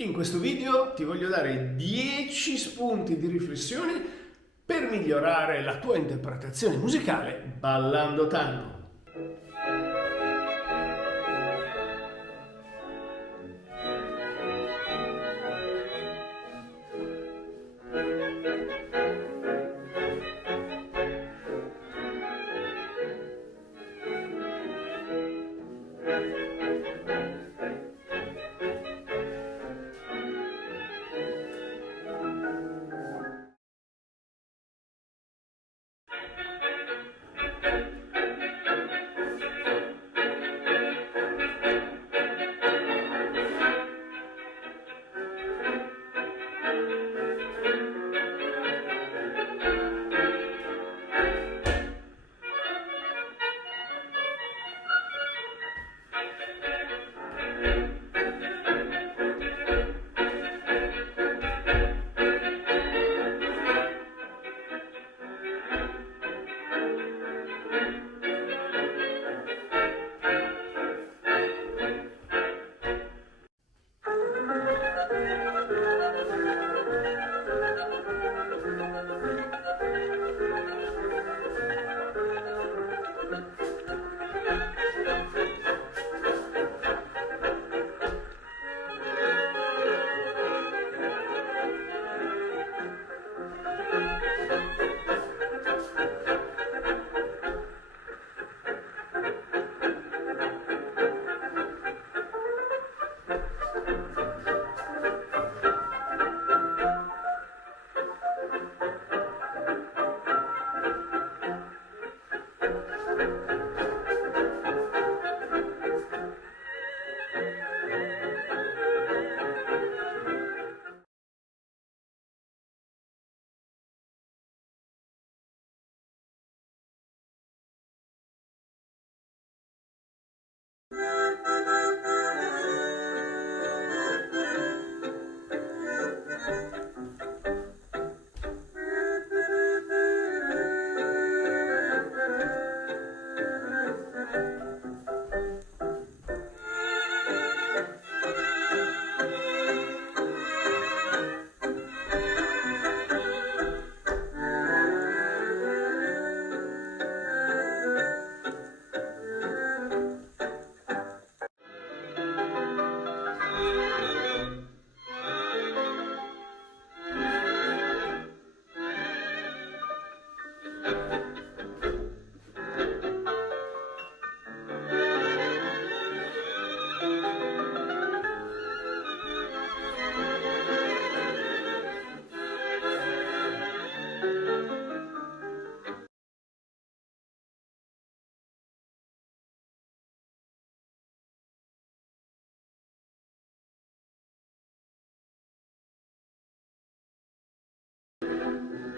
In questo video ti voglio dare 10 spunti di riflessione per migliorare la tua interpretazione musicale ballando tango.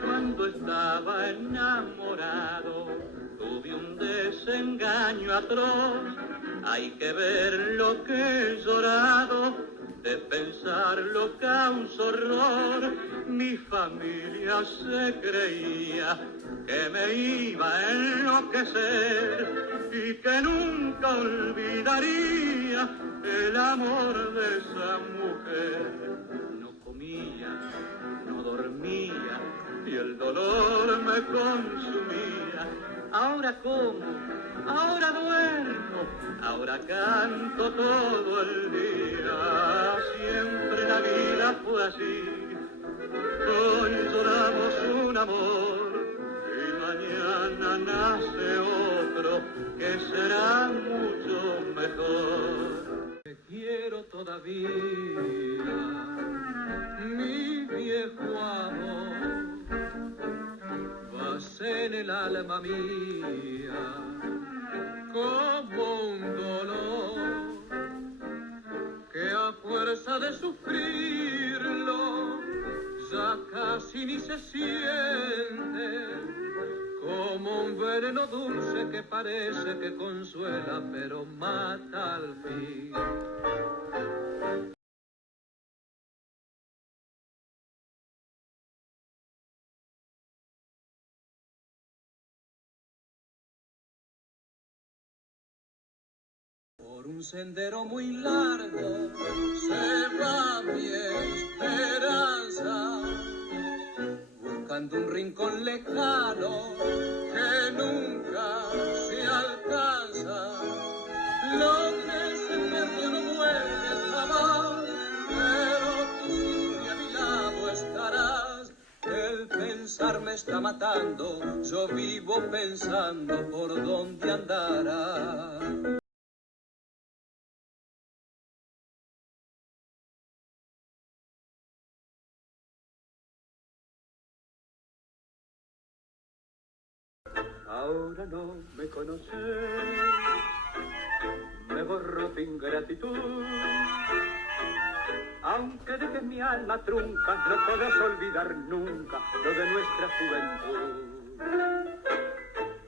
Cuando estaba enamorado, tuve un desengaño atroz. Hay que ver lo que he llorado, de pensar lo causa horror. Mi familia se creía que me iba a enloquecer y que nunca olvidaría el amor de esa mujer. No comía, no dormía y el dolor me consumía. Ahora como, ahora duermo, ahora canto todo el día. Siempre la vida fue así. Hoy lloramos un amor y mañana nace otro que será mucho mejor. Te quiero todavía, mi viejo amor, vas en el alma mía como un dolor que a fuerza de sufrirlo ya casi ni se siente, como un veneno dulce que parece que consuela pero mata al fin. Por un sendero muy largo se va bien. rincón lejano que nunca se alcanza. Lo que se perdió no vuelve jamás, pero tú siempre a mi lado estarás. El pensar me está matando, yo vivo pensando por dónde andará. Ahora no me conoces, me borró tu ingratitud. Aunque dejes mi alma trunca, no podrás olvidar nunca lo de nuestra juventud.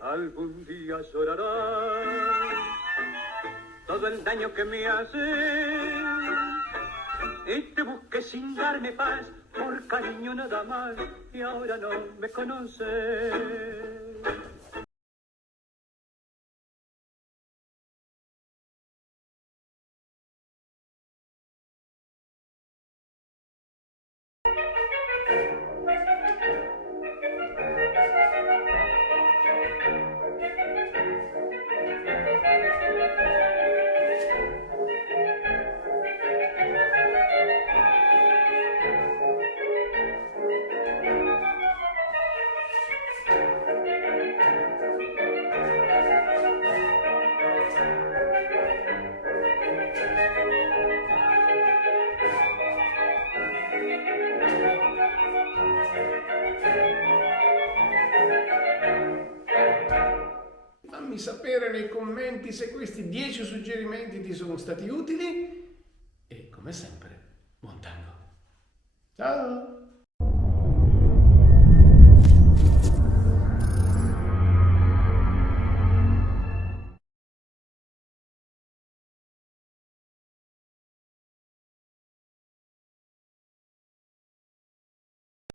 Algún día llorarás todo el daño que me haces y te busqué sin darme paz, por cariño nada más, y ahora no me conoces. Fammi sapere nei commenti se questi 10 suggerimenti ti sono stati utili e come sempre, buon tango. Ciao!